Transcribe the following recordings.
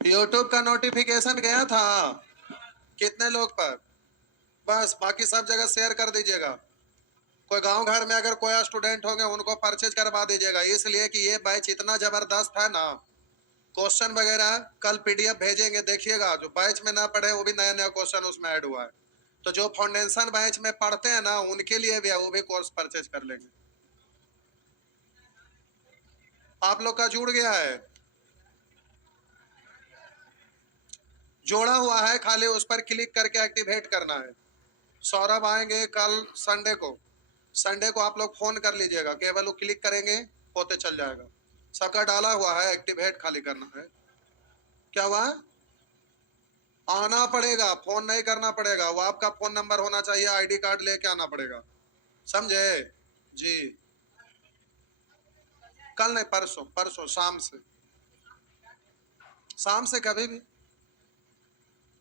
YouTube का notification गया था कितने लोग पर? बस बाकी सब जगह शेयर कर दीजिएगा। कोई गांव घर में अगर कोई स्टूडेंट होंगे उनको परचेज करवा दीजिएगा, इसलिए कि ये बैच इतना जबरदस्त है ना। क्वेश्चन वगैरह कल पीडीएफ भेजेंगे, देखिएगा। जो बैच में ना पढ़े वो भी नया नया क्वेश्चन उसमें ऐड हुआ है। तो जो फाउंडेशन बैच में पढ़ते हैं ना उनके लिए भी है, वो भी कोर्स परचेज कर लेंगे। आप लोग का जुड़ गया है, जोड़ा हुआ है, खाली उस पर क्लिक करके एक्टिवेट करना है। सौरभ आएंगे कल संडे को आप लोग फोन कर लीजिएगा, केवल वो क्लिक करेंगे होते चल जाएगा। सबका डाला हुआ है, एक्टिवेट खाली करना है। क्या हुआ? आना पड़ेगा, फोन नहीं करना पड़ेगा। वो आपका फोन नंबर होना चाहिए, आईडी कार्ड लेके आना पड़ेगा, समझे जी? कल नहीं, परसों, परसों शाम से कभी भी,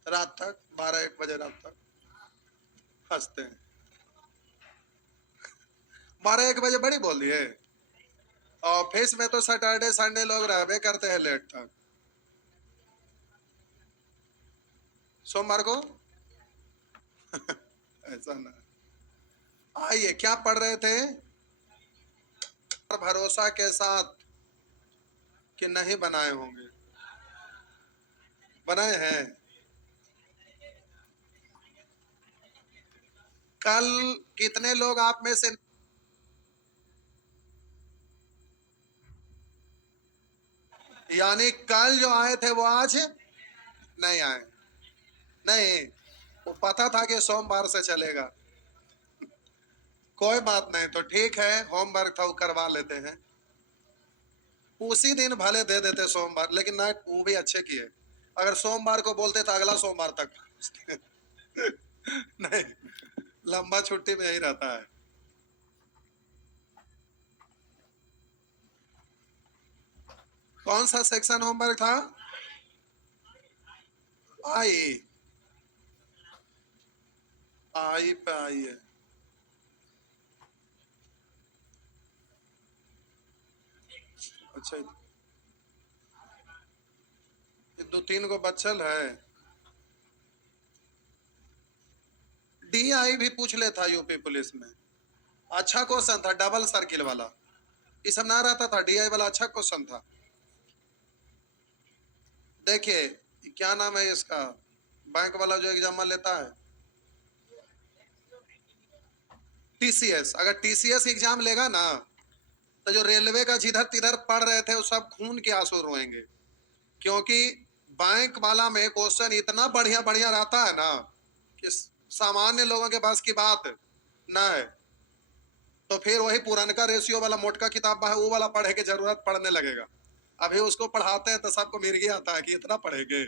रात तक 12-1 बजे रात तक। हंसते हैं, 12-1 बजे बड़ी बोल दिए। ऑफिस में तो सैटरडे संडे लोग रहबे करते हैं लेट तक। सोमवार को ऐसा ना। आइए, क्या पढ़ रहे थे? भरोसा के साथ कि नहीं बनाए होंगे, बनाए हैं। कल कितने लोग आप में से, यानी कल जो आए थे वो आज नहीं आए? नहीं, वो पता था कि सोमवार से चलेगा। कोई बात नहीं, तो ठीक है, होमवर्क था वो करवा लेते हैं। उसी दिन भले दे देते सोमवार, लेकिन ना वो भी अच्छे किए। अगर सोमवार को बोलते तो अगला सोमवार तक नहीं, लंबा छुट्टी में यही रहता है। कौन सा सेक्शन होमवर्क था? आई, आई पे आई है। अच्छा, ये 2-3 को बच्चल है। डीआई भी पूछ लेता यूपी पुलिस में। अच्छा क्वेश्चन था, डबल सर्किल वाला। ये सब ना रहता था, डीआई वाला अच्छा क्वेश्चन था। देखिए, क्या नाम है इसका, बैंक वाला जो एग्जाम लेता है, टीसीएस। अगर टीसीएस एग्जाम लेगा ना तो जो रेलवे का जिधर तिधर पढ़ रहे थे वो सब खून के आंसू रोएंगे, क्योंकि बैंक वाला में क्वेश्चन इतना बढ़िया बढ़िया रहता है ना कि सामान्य लोगों के पास की बात ना है। तो फिर वही पुरानका रेशियो वाला मोटका किताब है, वो वाला पढ़े के जरूरत पड़ने लगेगा। अभी उसको पढ़ाते हैं तो सबको मिर्गी आता है कि इतना पढ़ेंगे,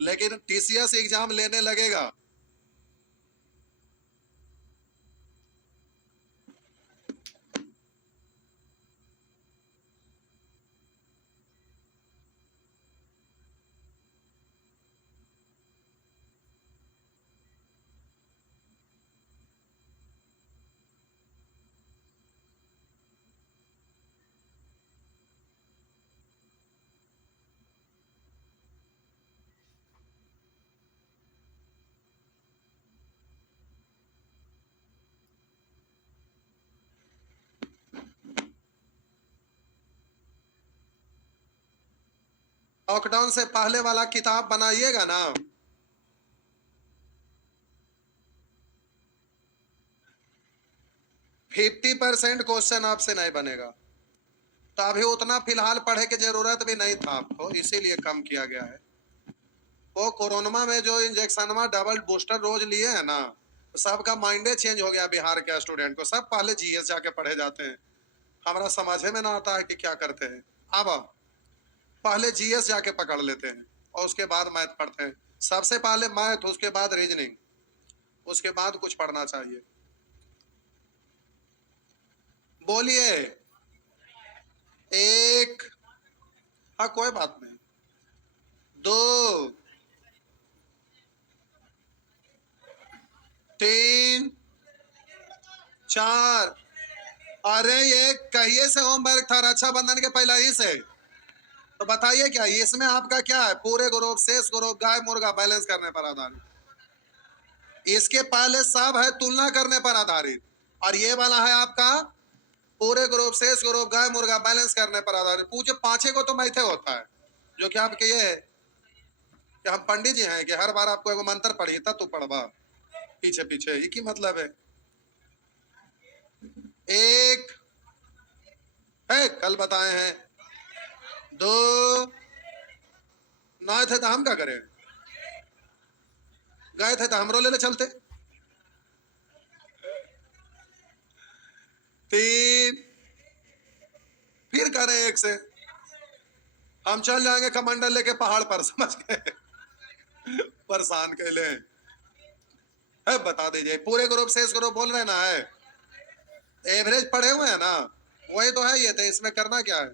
लेकिन टीसीएस एग्जाम लेने लगेगा। लॉकडाउन से पहले वाला किताब बनाइएगा ना, 50% क्वेश्चन आपसे नहीं बनेगा। तो अभी उतना फिलहाल पढ़े की जरूरत भी नहीं था आपको, इसीलिए कम किया गया है। वो कोरोना में जो इंजेक्शन में डबल बूस्टर रोज लिए हैं ना, सबका माइंडे चेंज हो गया। बिहार के स्टूडेंट को सब पहले जीएस जाके पढ़े जाते हैं। हमारा समझ में ना आता है कि क्या करते हैं। अब पहले जीएस जाके पकड़ लेते हैं और उसके बाद मैथ पढ़ते हैं। सबसे पहले मैथ, उसके बाद रीजनिंग, उसके बाद कुछ पढ़ना चाहिए। बोलिए। एक, हाँ कोई बात नहीं। दो, तीन, चार। अरे ये कहिए से होमवर्क था, रक्षाबंधन के पहले ही से। तो बताइए क्या इसमें आपका क्या है? पूरे ग्रुप, शेष ग्रुप, गाय मुर्गा बैलेंस करने पर आधारित। इसके पहले सब है तुलना करने पर आधारित, और ये वाला है आपका पूरे ग्रुप, शेष ग्रुप, गाय मुर्गा बैलेंस करने पर आधारित। पूछे पांचे को तो मैथे होता है, जो कि आपके ये है कि हम पंडित जी हैं कि हर बार आपको एगो मंत्र पढ़ी तब तू पढ़वा पीछे पीछे, ये की मतलब है? एक है कल बताए हैं, दो ना थे तो हम क्या करें? गए थे तो हमरो ले चलते। तीन, फिर करें एक से, हम चल जाएंगे कमंडल लेके पहाड़ पर, समझ गए? परेशान के ले है, बता दीजिए पूरे ग्रुप शेष ग्रुप बोल रहे ना है, एवरेज पढ़े हुए हैं ना, वही तो है। ये तो इसमें करना क्या है?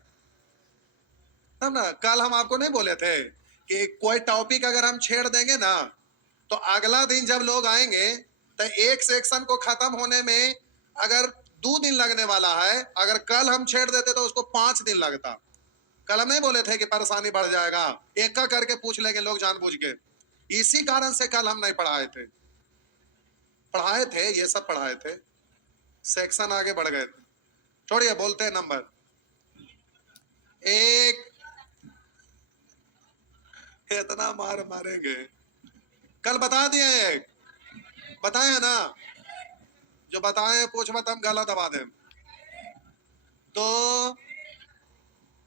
हम ना कल हम आपको नहीं बोले थे कि कोई टॉपिक अगर हम छेड़ देंगे ना, तो अगला दिन जब लोग आएंगे तो एक सेक्शन को खत्म होने में अगर 2 दिन लगने वाला है, अगर कल हम छेड़ देते तो उसको 5 दिन लगता। कल हम नहीं बोले थे कि परेशानी बढ़ जाएगा, एक का करके पूछ लेंगे लोग जानबूझ के। इसी कारण से कल हम नहीं पढ़ाए थे, ये सब पढ़ाए थे, सेक्शन आगे बढ़ गए थे। छोड़िए, बोलते हैं नंबर एक। इतना मार मारेंगे, कल बता दिए एक, बताए है ना, जो बताए पूछ मत हम गला दबा दें। तो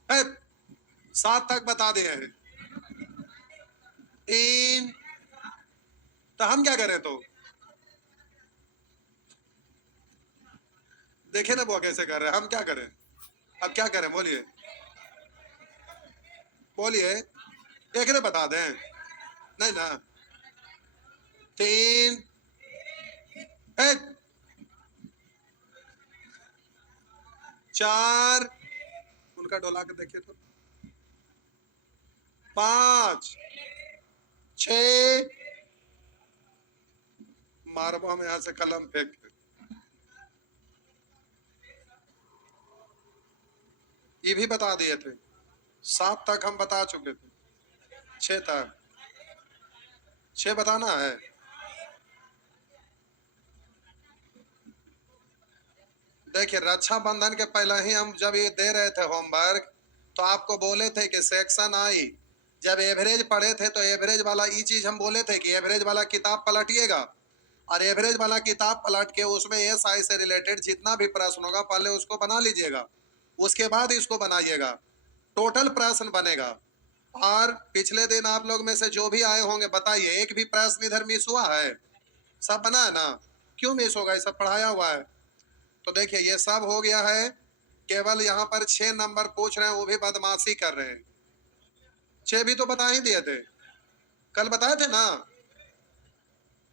है 7 तक बता दिए हैं। 3, तो हम क्या करें? तो देखे ना वो कैसे कर रहे हैं, हम क्या करें? अब क्या करें? बोलिए बोलिए, एक ने बता दें, नहीं ना। 3, एक, 4, उनका डोला के देखिए तो, 5, 6, मारबो हम यहां से कलम फेंक के। ये भी बता दिए थे, 7 तक हम बता चुके थे, 6 तक, 6 बताना है। देखिए रक्षाबंधन के पहले ही हम जब ये दे रहे थे होमवर्क, तो आपको बोले थे कि सेक्शन आई जब एवरेज पढ़े थे तो एवरेज वाला ये चीज हम बोले थे कि एवरेज वाला किताब पलटिएगा, और एवरेज वाला किताब पलट के उसमें एसआई से रिलेटेड जितना भी प्रश्न होगा पहले उसको बना लीजिएगा, उसके बाद इसको बनाइएगा, टोटल प्रश्न बनेगा। और पिछले दिन आप लोग में से जो भी आए होंगे बताइए, एक भी प्रश्न इधर मिस हुआ है? सब बना है ना? क्यों मिस होगा? ये सब पढ़ाया हुआ है। तो देखिए ये सब हो गया है, केवल यहाँ पर 6 नंबर पूछ रहे हैं, वो भी बदमाशी कर रहे हैं। 6 भी तो बता ही दिए थे, कल बताए थे ना,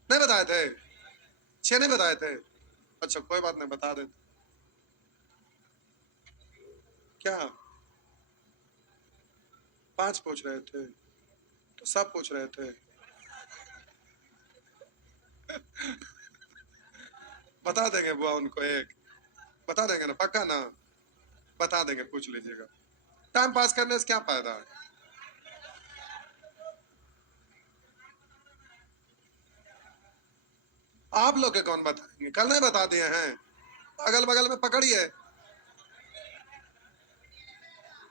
नहीं बताए थे? 6 नहीं बताए थे? अच्छा कोई बात नहीं, बता देते। क्या 5 पूछ रहे थे? तो सब पूछ रहे थे। बता देंगे बुआ उनको, एक बता देंगे ना, पक्का ना? बता देंगे, पूछ लीजिएगा। टाइम पास करने से क्या फायदा है? आप लोग के कौन बताएंगे? कल नहीं बता दिए हैं? अगल बगल में पकड़िए,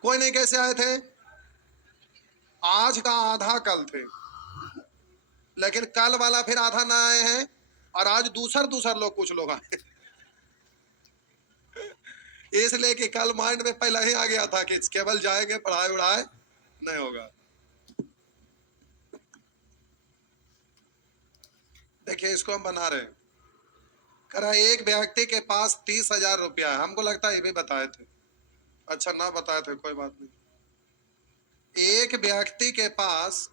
कोई नहीं। कैसे आए थे? आज का आधा कल थे, लेकिन कल वाला फिर आधा ना आए हैं, और आज दूसर दूसर लोग कुछ लोग आए, इसलिए कि कल माइंड में पहले ही आ गया था कि केवल जाएंगे पढ़ाई उड़ाए नहीं होगा। देखिए इसको हम बना रहे हैं, करा एक व्यक्ति के पास 30,000 रुपया है, हमको लगता है ये भी बताए थे। अच्छा ना बताए थे, कोई बात नहीं। एक व्यक्ति के पास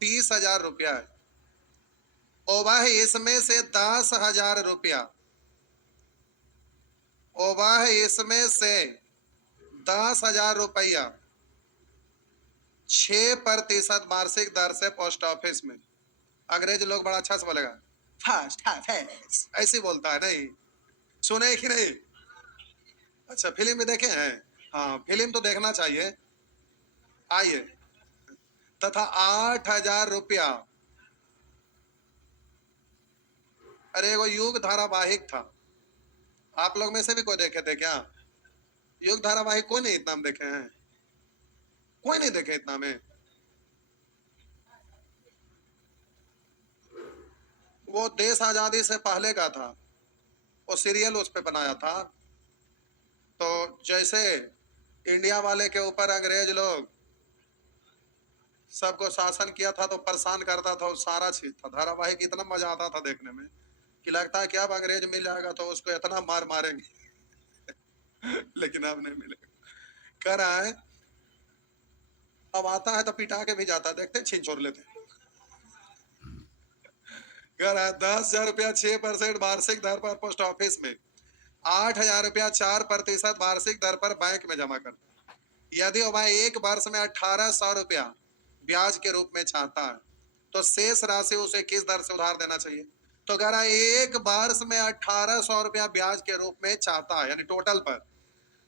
30,000 रुपया है, और वह इसमें से 10,000 रुपया, और वह इसमें से 10,000 रुपया 6% वार्षिक दर से पोस्ट ऑफिस में, अंग्रेज लोग बड़ा अच्छा से बोलेगा, फास्ट फास्ट ऐसे बोलता है, नहीं सुने कि नहीं? अच्छा फिल्म भी देखे हैं? हाँ फिल्म तो देखना चाहिए। आइए, तथा 8,000 रुपया। अरे वो युग धारावाहिक था, आप लोग में से भी कोई देखे थे क्या? युग धारावाहिक कोई नहीं इतना में देखे हैं? कोई नहीं देखे इतना में? वो देश आजादी से पहले का था, वो सीरियल उस पे बनाया था। तो जैसे इंडिया वाले के ऊपर अंग्रेज लोग सबको शासन किया था तो परेशान करता था, वो सारा चीज था। धारावाहिक इतना मजा आता था देखने में कि लगता है कि अब अंग्रेज मिल जाएगा तो उसको इतना मार मारेंगे लेकिन अब नहीं मिलेगा। कह रहा है अब आता है तो पिटा के भी जाता है, देखते छीन छोड़ लेते। कह रहा है 10,000 रुपया 6% वार्षिक दर पर पोस्ट ऑफिस में, 8,000 रुपया 4% वार्षिक दर पर बैंक में जमा कर। यदि वह एक वर्ष में 1,800 रुपया ब्याज के रूप में चाहता है तो शेष राशि उसे किस दर से उधार देना चाहिए? तो कह रहा है एक वर्ष में 1,800 रुपया ब्याज के रूप में चाहता है, यानी टोटल पर,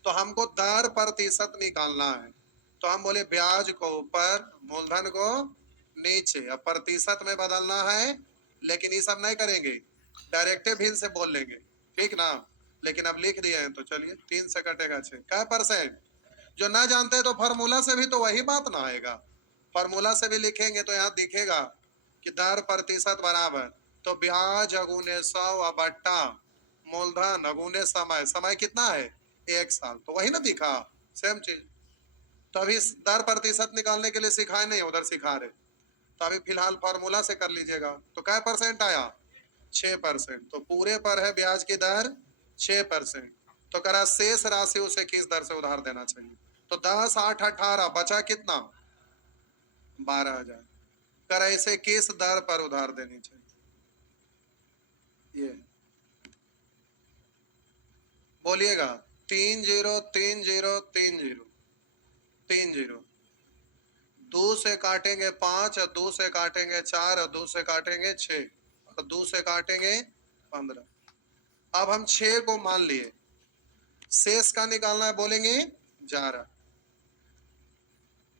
तो हमको दर प्रतिशत निकालना है। तो हम बोले ब्याज को ऊपर, मूलधन को नीचे, अब प्रतिशत में बदलना है। लेकिन ये सब नहीं करेंगे, डायरेक्टिव हिंद से बोल लेंगे, ठीक ना? लेकिन अब लिख दिए हैं तो चलिए 3 से कटेगा 6, क्या परसेंट? जो ना जानते तो फार्मूला से भी तो वही बात ना आएगा। फार्मूला से भी लिखेंगे तो यहाँ दिखेगा कि दर प्रतिशत बराबर, तो ब्याज अगुने 100 बट्टा मूलधन अगुने समय। समय कितना है? 1 साल। तो वही ना दिखा, सेम चीज। तो अभी दर प्रतिशत निकालने के लिए सिखाए नहीं, उधर सिखा रहे। तो अभी फिलहाल फार्मूला से कर लीजिएगा। तो क्या परसेंट आया? 6%। तो पूरे पर है ब्याज की दर 6%। तो करा शेष राशि उसे किस दर से उधार देना चाहिए? तो 10, 8, 18 बचा कितना? 12,000। करा इसे किस दर पर उधार देनी चाहिए? ये बोलिएगा। 30, 30, 30, 30। 2 से काटेंगे 5 और 2 से काटेंगे 4 और 2 से काटेंगे 6 और 2 से काटेंगे 15। अब हम 6 को मान लिए, शेष का निकालना है, बोलेंगे जा रहा,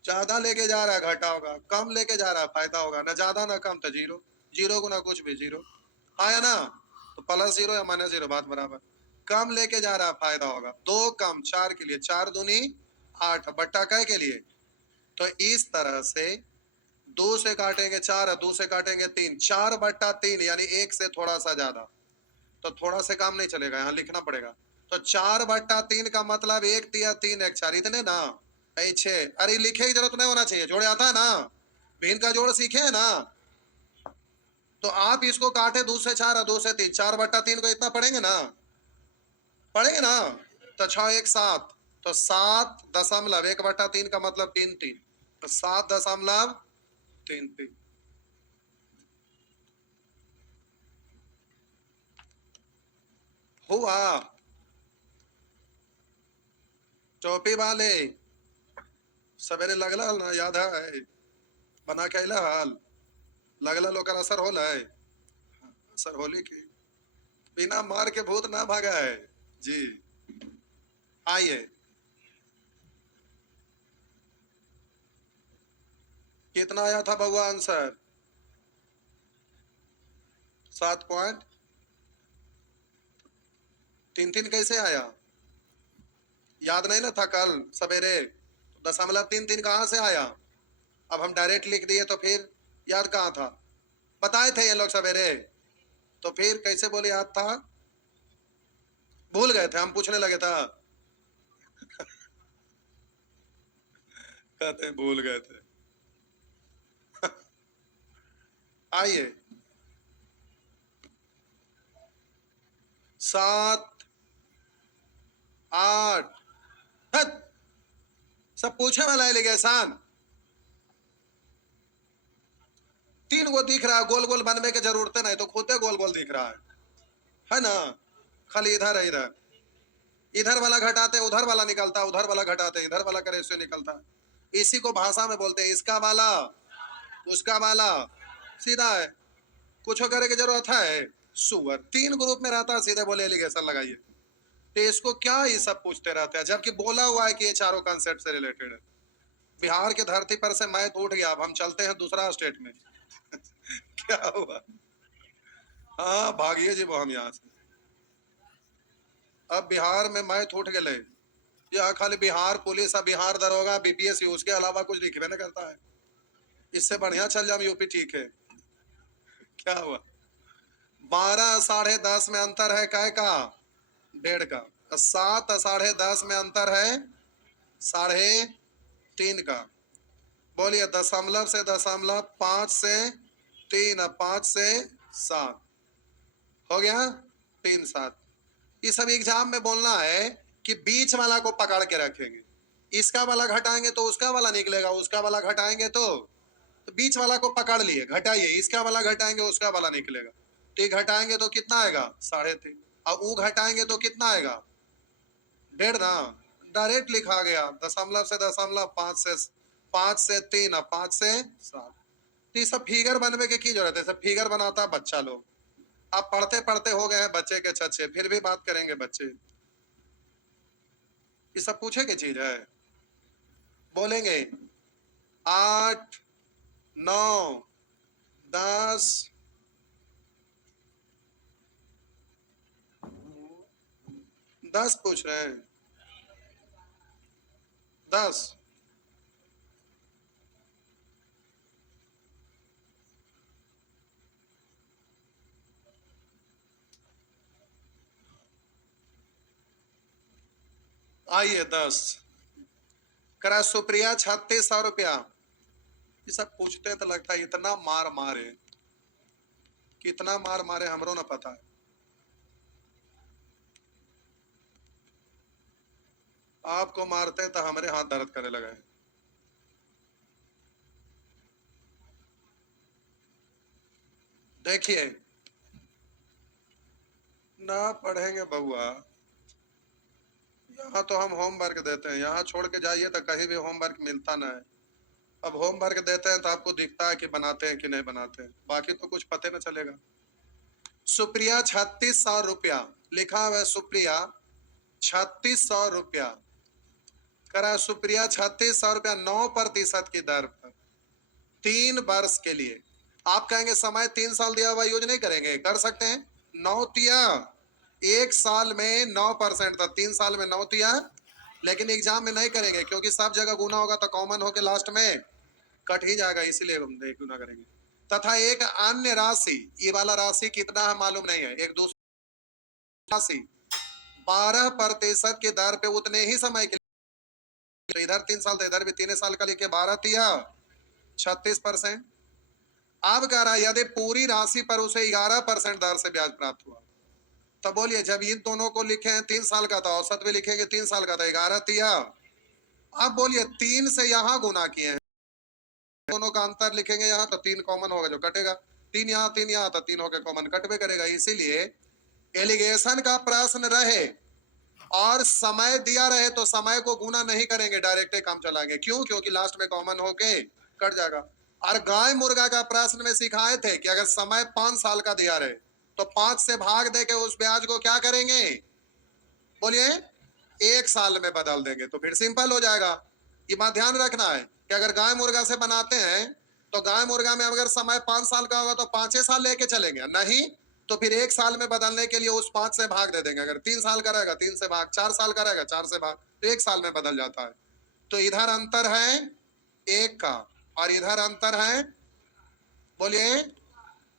ज्यादा लेके जा रहा है घाटा होगा, कम लेके जा रहा है फायदा होगा, ना ज्यादा ना कम तो जीरो, जीरो को ना कुछ भी जीरो, आया ना? तो प्लस 0 या माइनस 0 बात बराबर। कम लेके जा रहा है फायदा होगा, 2 कम 4 के लिए, 4 दूनी 8 बट्टा कै के लिए। तो इस तरह से 2 से काटेंगे 4 और 2 से काटेंगे 3, 4 बट्टा 3 यानी 1 से थोड़ा सा ज्यादा। तो थोड़ा से काम नहीं चलेगा, यहाँ लिखना पड़ेगा। तो 4 बट्टा 3 का मतलब 1 तिया 3 1 4, इतने ना, 6। अरे लिखे की जरूरत नहीं होना चाहिए, जोड़े आता है ना, भिन्न का जोड़ सीखे है ना। तो आप इसको काटे 2 से 4 और 2 से 3, 4 बट्टा 3 को इतना पढ़ेंगे ना, पढ़ेंगे ना। तो 6 1 7, तो 7.1 बट्टा 3 का मतलब 3 3, तो 7.33 हुआ। टोपी वाले सवेरे लगला ना, याद है? बना के अला हाल लगला लोकर असर होला है, असर होली की बिना मार के भूत ना भागा है जी। आइए, कितना आया था बउआ आंसर? 7.33 कैसे आया? याद नहीं ना था कल सवेरे? 0.33 कहां से आया? अब हम डायरेक्ट लिख दिए तो फिर याद कहाँ था? बताए थे ये लोग सवेरे, तो फिर कैसे बोले याद था? भूल गए थे, हम पूछने लगे था कहते भूल गए थे आइए, 7 8 सब पूछे वाला है लिगेशन। 3 गो दिख रहा है, गोल गोल बनने की जरूरत नहीं, तो खुद गोल गोल दिख रहा है ना? खाली इधर है, इधर इधर वाला घटाते उधर वाला निकलता, उधर वाला घटाते इधर वाला का रेशियो निकलता। इसी को भाषा में बोलते हैं इसका वाला उसका वाला, सीधा है, कुछ करे की जरूरत है? सुअर 3 ग्रुप में रहता है, सीधे बोले एलिगेशन लगाइए। तो इसको क्या ये सब पूछते रहते हैं, जबकि बोला हुआ है कि ये चारों कॉन्सेप्ट से रिलेटेड है। बिहार की धरती पर से मैथ उठ गया, अब हम चलते हैं दूसरा स्टेट में। क्या हुआ? हाँ, भागिए जी वो हम यहाँ से। अब बिहार में मैथ उठ गए। यहाँ खाली बिहार पुलिस, अब बिहार दरोगा, बीपीएससी, उसके अलावा कुछ दिखबे न करता है। इससे बढ़िया चल जाओ यूपी, ठीक है। क्या हुआ? 12 साढ़े 10 में अंतर है काय का? 1.5 का। 7 साढ़े 10 में अंतर है 3.5 का। बोलिए दशमलव से दशमलव, 5 से 3, 5 से 7 हो गया 3 7। ये सब एग्जाम में बोलना है कि बीच वाला को पकड़ के रखेंगे। इसका वाला घटाएंगे तो उसका वाला निकलेगा, उसका वाला घटाएंगे तो बीच वाला को पकड़ लिए, घटाइए, इसका वाला घटाएंगे उसका वाला निकलेगा। तो ये घटाएंगे तो कितना आएगा? 3.5। और वो घटाएंगे तो कितना आएगा? 1.5 ना। डायरेक्ट लिखा गया, दशमलव से दशमलव, 5 से 3 और 5 से 7। तो ये सब फिगर बनने की जरूरत है, सब फिगर बनाता है बच्चा लोग। आप पढ़ते पढ़ते हो गए हैं बच्चे के छच्छे, फिर भी बात करेंगे बच्चे। ये सब पूछे की चीज है। बोलेंगे 8 9 10 10 पूछ रहे हैं। 10 आइए 10 करा सुप्रिया 3600 रुपया। ये सब पूछते तो लगता है इतना मार मारे, कितना मार मारे हमरो ना पता है। आपको मारते तो हमारे हाथ दर्द करने लगे। देखिए ना पढ़ेंगे बउआ, यहाँ तो हम होमवर्क देते हैं, यहाँ छोड़ के जाइए तो कहीं भी होमवर्क मिलता ना है। अब होमवर्क देते हैं तो आपको दिखता है कि बनाते हैं कि नहीं बनाते हैं, बाकी तो कुछ पते न चलेगा। सुप्रिया 3600 रुपया लिखा हुआ है, सुप्रिया 3600 रुपया करा। सुप्रिया 3600 रुपया 9% की दर पर 3 वर्ष के लिए। आप कहेंगे समय 3 साल दिया हुआ यूज नहीं करेंगे, कर सकते हैं। 9 तिया 1 साल में 9% था, 3 साल में 9 तिया, लेकिन एग्जाम में नहीं करेंगे क्योंकि सब जगह गुना होगा तो कॉमन होके लास्ट में कट ही जाएगा, इसीलिए हम नहीं गुना करेंगे। तथा एक अन्य राशि, ये वाला राशि कितना है मालूम नहीं है, एक दूसरी राशि 12% के दर पे उतने ही समय के लिए, तो इधर 3 साल तो इधर भी 3 साल का लिखे, 12 तिया 36%। अब कह रहा है यदि पूरी राशि पर उसे 11% दर से ब्याज प्राप्त हुआ, तो बोलिए जब इन दोनों को लिखे हैं 3 साल का, तो औसत भी लिखेंगे 3 साल का, तो 11 तिया। अब बोलिए 3 से यहाँ गुना किए हैं, दोनों का अंतर लिखेंगे यहाँ, तो 3 कॉमन होगा जो कटेगा, 3 यहाँ तो 3 होकर कॉमन कटवे करेगा। इसीलिए एलिगेशन का प्रश्न रहे और समय दिया रहे तो समय को गुना नहीं करेंगे, डायरेक्ट काम चलाएंगे। क्यों? क्योंकि लास्ट में कॉमन होके कट जाएगा। और गाय मुर्गा का प्रश्न में सिखाए थे कि अगर समय 5 साल का दिया रहे तो 5 से भाग देके उस ब्याज को क्या करेंगे? बोलिए 1 साल में बदल देंगे, तो फिर सिंपल हो जाएगा। ये बात ध्यान रखना है कि अगर गाय मुर्गा से बनाते हैं तो गाय मुर्गा में अगर समय 5 साल का होगा तो 5 साल लेके चलेंगे, नहीं तो फिर 1 साल में बदलने के लिए उस 5 से भाग दे देंगे। अगर 3 साल का रहेगा 3 से भाग, 4 साल का रहेगा 4 से भाग, तो 1 साल में बदल जाता है। तो इधर अंतर है 1 का और इधर अंतर है, बोलिए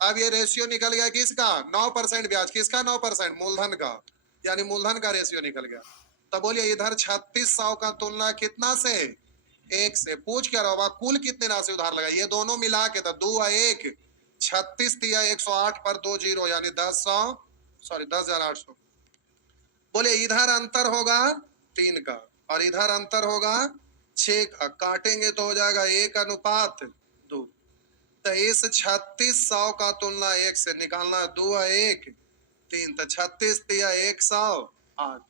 अब ये रेशियो निकल गया किसका? 9% ब्याज, किसका? 9% मूलधन का, यानी मूलधन का रेशियो निकल गया। तो बोलिए इधर 3600 का तुलना कितना से? 1 से। पूछ क्या रहा, कुल कितने राशि उधार लगा, ये दोनों मिला के तो 2 और 1 36 तिया 108 पर 2 जीरो यानी 10,800। बोले इधर अंतर होगा 3 का और इधर अंतर होगा 6 का, काटेंगे तो हो जाएगा 1:2। तो इस 3600 का तुलना 1 से निकालना, 2 और 1 3, तो 36 तिया 108,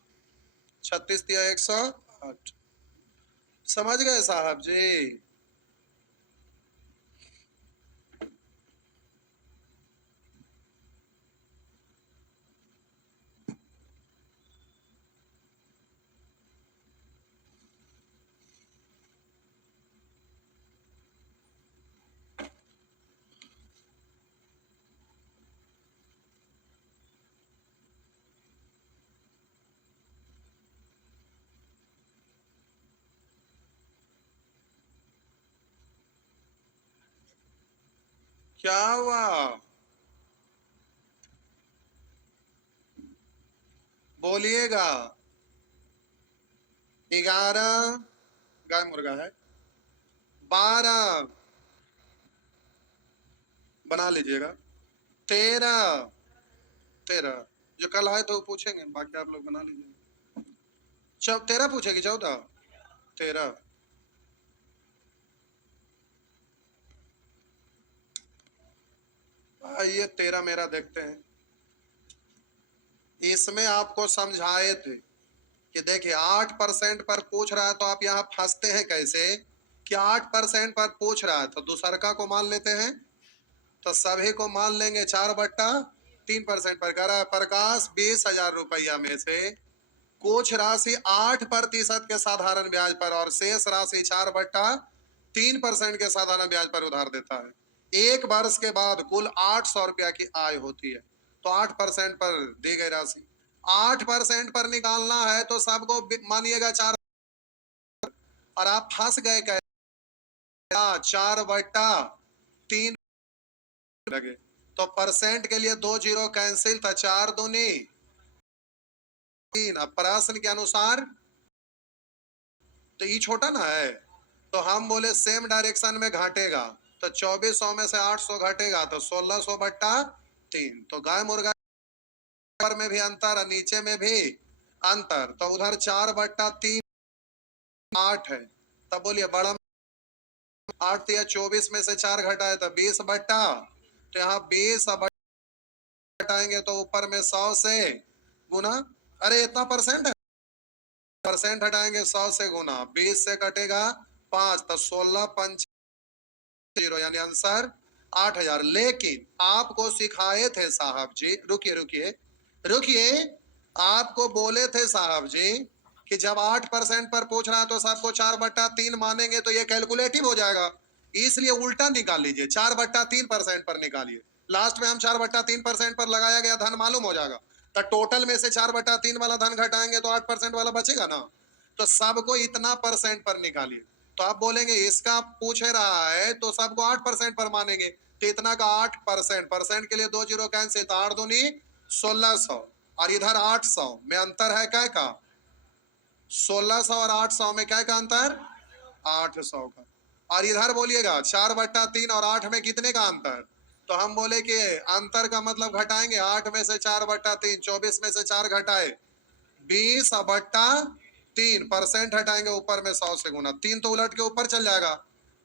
36 तिया 108। समझ गए साहब जी? क्या हुआ? बोलिएगा। 11 गाय मुर्गा है। 12 बना लीजिएगा। 13 13 जो कल आए तो वो पूछेंगे, बाकी आप लोग बना लीजिएगा। 13 पूछेगी, 14 13। आइए 13 मेरा देखते हैं। इसमें आपको समझाए थे कि देखिए 8% पर पूछ रहा है तो आप यहाँ फंसते हैं कैसे कि 8% पर पूछ रहा है तो दूसरका को मान लेते हैं, तो सभी को मान लेंगे 4/3% पर। कह रहा है प्रकाश 20,000 रुपया में से कुछ राशि 8% के साधारण ब्याज पर और शेष राशि 4/3% के साधारण ब्याज पर उधार देता है। 1 वर्ष के बाद कुल 800 रुपया की आय होती है। तो 8% पर दी गई राशि 8% पर निकालना है तो सबको मानिएगा 4, और आप फंस गए कह 4/3 लगे। तो परसेंट के लिए 2 जीरो कैंसिल, था 4 दूनी 3। अब प्रश्न के अनुसार तो ये छोटा ना है, तो हम बोले सेम डायरेक्शन में घटेगा, तो 2400 में से 800 घटेगा तो 1600/3। तो गाय मुर्गा ऊपर में भी अंतर और नीचे में भी अंतर, तो उधर 4/3 8 है। तब बोलिए बड़ा 8 या 24 में से 4 घटाए तो 20/, तो यहाँ 20 घटाएंगे तो ऊपर में 100 से गुना। अरे इतना परसेंट है, परसेंट हटाएंगे 100 से गुना, 20 से कटेगा 5 तो 16 0 यानी आंसर 8,000। लेकिन आपको सिखाए थे साहब जी, रुकिए रुकिए रुकिए, आपको बोले थे साहब जी कि जब 8% पर पूछ रहा है तो सबको 4/3 मानेंगे तो ये कैलकुलेटिव हो जाएगा, इसलिए उल्टा निकाल लीजिए 4/3% पर निकालिए। लास्ट में हम 4/3% पर लगाया गया धन मालूम हो जाएगा, तो टोटल में से 4/3 वाला धन घटाएंगे तो 8% वाला बचेगा ना, तो सबको इतना परसेंट पर निकालिए। तो आप बोलेंगे इसका पूछ रहा है तो सबको 8% पर मानेंगे, तो इतना का 8%, परसेंट के लिए 2 जीरो कैंसिल, तो 8 दूनी 1600 और इधर 800 में अंतर है क्या का, 1600 और 800 में क्या का अंतर, 800 का। और इधर बोलिएगा 4/3 और 8 में कितने का अंतर, तो हम बोले कि अंतर का मतलब घटाएंगे 8 में से 4/3, 24 में से 4 घटाए 20/3, परसेंट हटाएंगे ऊपर में 100 से गुना, 3 तो उलट के ऊपर चल जाएगा।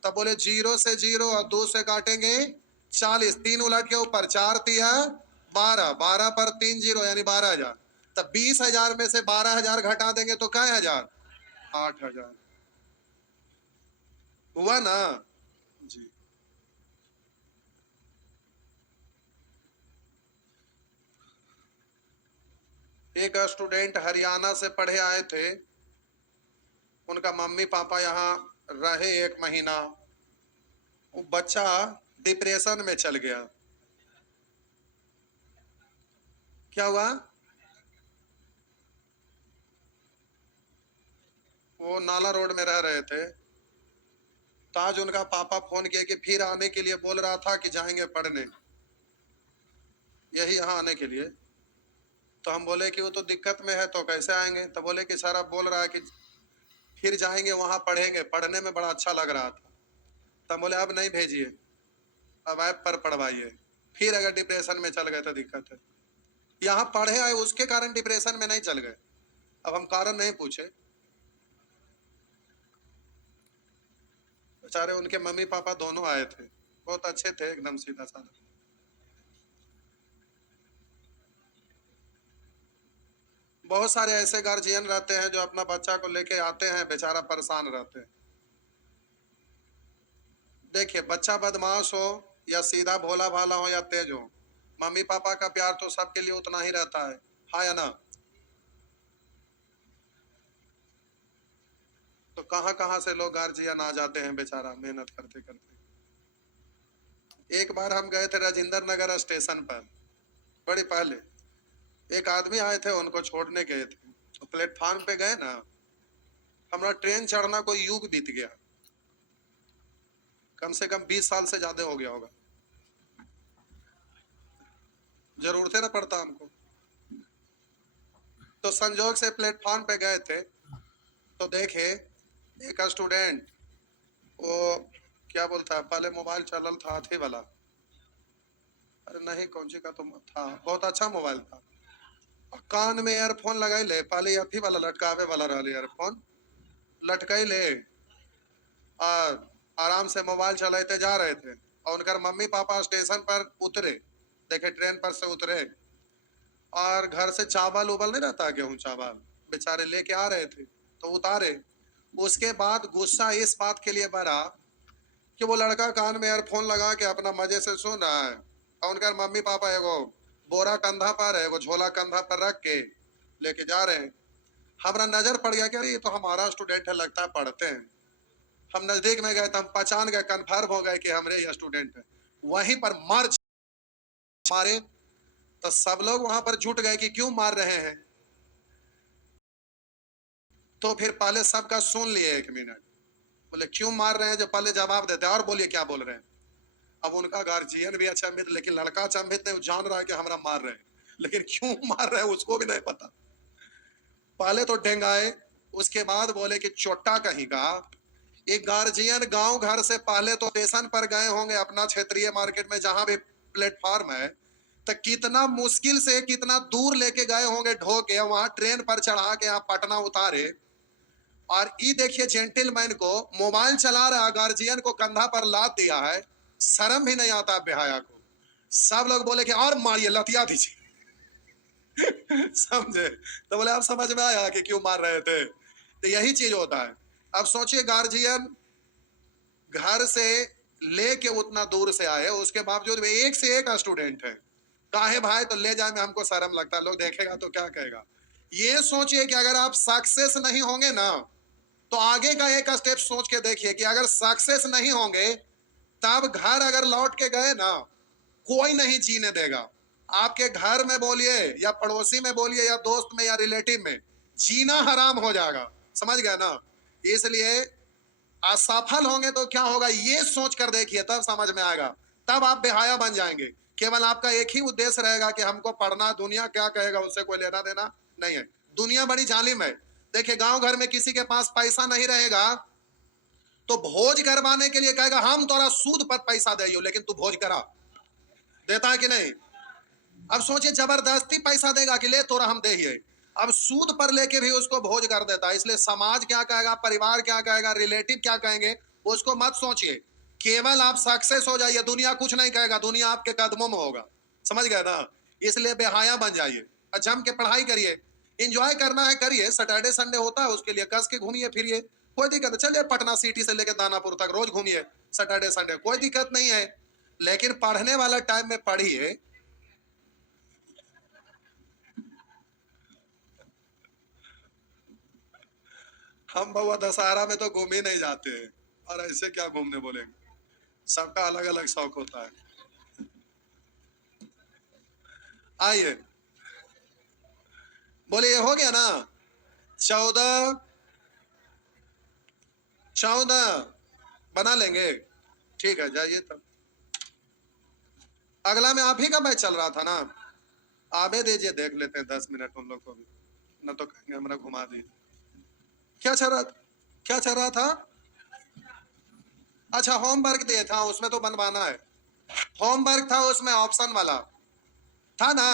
तब बोले 0 से 0 और 2 से काटेंगे 40, 3 उलट के ऊपर 4 तिया 12, 12 पर 3 जीरो यानी 12,000। तब 20,000 में से 12,000 घटा देंगे तो क्या हजार, 8,000 हुआ ना जी। एक स्टूडेंट हरियाणा से पढ़े आए थे, उनका मम्मी पापा यहाँ रहे 1 महीना, वो बच्चा डिप्रेशन में चल गया। क्या हुआ, वो नाला रोड में रह रहे थे, तो आज उनका पापा फोन किए कि फिर आने के लिए बोल रहा था कि जाएंगे पढ़ने, यही यहाँ आने के लिए। तो हम बोले कि वो तो दिक्कत में है तो कैसे आएंगे, तो बोले कि सर अब बोल रहा है कि फिर जाएंगे वहां पढ़ेंगे, पढ़ने में बड़ा अच्छा लग रहा था। तब बोले अब नहीं भेजिए, अब ऐप पर पढ़वाइए, फिर अगर डिप्रेशन में चल गए तो दिक्कत है। यहाँ पढ़े आए उसके कारण डिप्रेशन में नहीं चल गए, अब हम कारण नहीं पूछे। बेचारे उनके मम्मी पापा दोनों आए थे, बहुत अच्छे थे, एकदम सीधा साधा। बहुत सारे ऐसे गार्जियन रहते हैं जो अपना बच्चा को लेके आते हैं, बेचारा परेशान रहते हैं। देखिए बच्चा बदमाश हो या सीधा भोला भाला हो या तेज हो, मम्मी पापा का प्यार तो सबके लिए उतना ही रहता है, हाँ या ना। तो कहाँ कहाँ से लोग गार्जियन आ जाते हैं बेचारा मेहनत करते करते। एक बार हम गए थे राजेंद्र नगर स्टेशन पर, बड़ी पहले एक आदमी आए थे, उनको छोड़ने गए थे, तो प्लेटफार्म पे गए ना, हमारा ट्रेन चढ़ना कोई युग बीत गया, कम से कम 20 साल से ज्यादा हो गया होगा। जरूरत है ना पड़ता हमको। तो संजोग से प्लेटफॉर्म पे गए थे तो देखे एक स्टूडेंट, वो क्या बोलता है, पहले मोबाइल चलल था हाथी वाला, अरे नहीं कौन सी का तो था, बहुत अच्छा मोबाइल था, और कान में ईयरफोन लगाई ले, पहले अथी वाला लटकावे वाला रहा ईयरफोन लटकाई ले, और आराम से मोबाइल चलाते जा रहे थे। और उनका मम्मी पापा स्टेशन पर उतरे, देखे ट्रेन पर से उतरे, और घर से चावल उबल नहीं रहता, गेहूं चावल बेचारे लेके आ रहे थे तो उतारे। उसके बाद गुस्सा इस बात के लिए बढ़ा कि वो लड़का कान में ईयरफोन लगा के अपना मजे से सुन रहा है, और उनका मम्मी पापा एगो बोरा कंधा पर है, एगो झोला कंधा पर रख के लेके जा रहे हैं। हमारा नजर पड़ गया कि अरे ये तो हमारा स्टूडेंट है, लगता है पढ़ते हैं। हम नजदीक में गए तो हम पहचान गए, कन्फर्म हो गए कि हमारे ये स्टूडेंट है। वहीं पर मारे तो सब लोग वहां पर जुट गए कि क्यों मार रहे हैं। तो फिर पहले सबका सुन लिए 1 मिनट, बोले क्यों मार रहे हैं, जो पहले जवाब देते हैं और बोलिए क्या बोल रहे हैं। अब उनका गार्जियन भी अचंभित, लेकिन लड़का अचंभित नहीं, जान रहा है कि हमारा मार रहे हैं, लेकिन क्यों मार रहे हैं उसको भी नहीं पता। पहले तो डेंगाए, उसके बाद बोले कि चोट्टा कहीं का। एक गार्जियन गांव घर से पहले तो स्टेशन पर गए होंगे अपना क्षेत्रीय मार्केट में जहां भी प्लेटफॉर्म है, तो कितना मुश्किल से कितना दूर लेके गए होंगे ढो के, वहां ट्रेन पर चढ़ा के यहाँ पटना उतारे। और ये देखिए जेंटलमैन को मोबाइल चला रहा गार्जियन को कंधा पर लाद दिया है, शर्म भी नहीं आता बेहाया को। सब लोग बोले कि और मारिए, लतिया दीजिए। समझे? तो बोले अब समझ में आया कि क्यों मार रहे थे। तो यही चीज होता है। अब सोचिए गार्जियन घर से लेके उतना दूर से आए, उसके बावजूद भी एक से एक स्टूडेंट है, काहे भाई तो ले जाए में हमको शर्म लगता है, लोग देखेगा तो क्या कहेगा। ये सोचिए कि अगर आप सक्सेस नहीं होंगे ना, तो आगे का एक स्टेप सोच के देखिए कि अगर सक्सेस नहीं होंगे, तब घर अगर लौट के गए ना, कोई नहीं जीने देगा। आपके घर में बोलिए या पड़ोसी में बोलिए या दोस्त में या रिलेटिव में, जीना हराम हो जाएगा। समझ गए ना? इसलिए असफल होंगे तो क्या होगा ये सोच कर देखिए, तब समझ में आएगा। तब आप बेहाया बन जाएंगे। केवल आपका एक ही उद्देश्य रहेगा कि हमको पढ़ना, दुनिया क्या कहेगा उससे कोई लेना देना नहीं है। दुनिया बड़ी जालिम है। देखिए गांव घर में किसी के पास पैसा नहीं रहेगा तो भोज करवाने के लिए कहेगा हम तोरा सूद पर पैसा दे, लेकिन तू भोज करा, देता है कि नहीं? अब सोचिए जबरदस्ती पैसा देगा कि ले तोरा हम दे ही। अब सूद पर लेके भी उसको भोज कर देता है। इसलिए समाज क्या कहेगा, परिवार क्या कहेगा, रिलेटिव क्या कहेंगे, उसको मत सोचिए। केवल आप सक्सेस हो जाइए, दुनिया कुछ नहीं कहेगा, दुनिया आपके कदमों में होगा। समझ गए ना? इसलिए बेहाया बन जाइए और जम के पढ़ाई करिए। इंजॉय करना है करिए, सैटरडे संडे होता है उसके लिए कस के घूमिए फिरिए, कोई दिक्कत नहीं। चलिए पटना सिटी से लेकर दानापुर तक रोज घूमिए सैटरडे संडे, कोई दिक्कत नहीं है। लेकिन पढ़ने वाला टाइम में पढ़िए। हम बउआ दशहरा में तो घूम ही नहीं जाते हैं, और ऐसे क्या घूमने बोलेंगे, सबका अलग अलग शौक होता है। आइए, बोले ये हो गया ना? 14 14 बना लेंगे, ठीक है जाइए तब। अगला में आप ही का मैच चल रहा था ना, आवे दीजिए, देख लेते हैं 10 मिनट उन लोग को भी, न तो कहेंगे हमारा घुमा दिए। क्या चल रहा, क्या चल रहा था? अच्छा होमवर्क दिए था, उसमें तो बनवाना है। होमवर्क था उसमें ऑप्शन वाला था ना,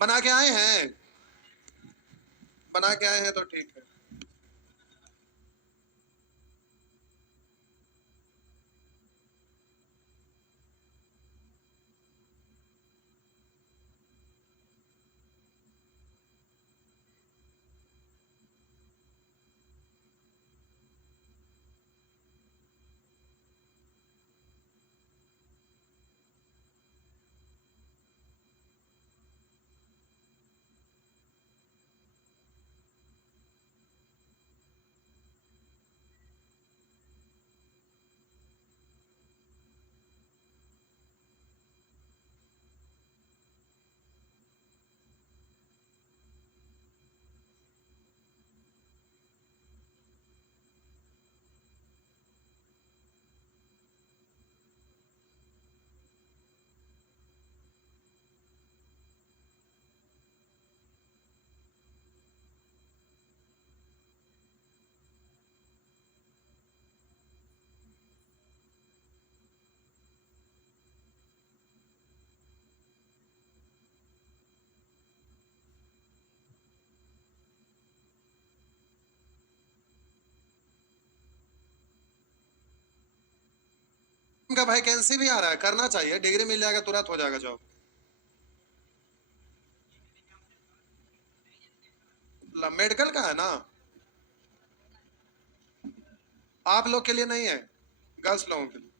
बना के आए हैं, बना के आए हैं तो ठीक है। का वैकेंसी भी आ रहा है, करना चाहिए, डिग्री मिल जाएगा, तुरंत हो जाएगा जॉब। मेडिकल का है ना, आप लोग के लिए नहीं है, गर्ल्स लोगों के लिए।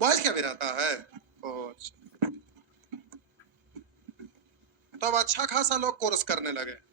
बॉयज क्या भी रहता है? ओह अच्छा। तब अच्छा खासा लोग कोर्स करने लगे।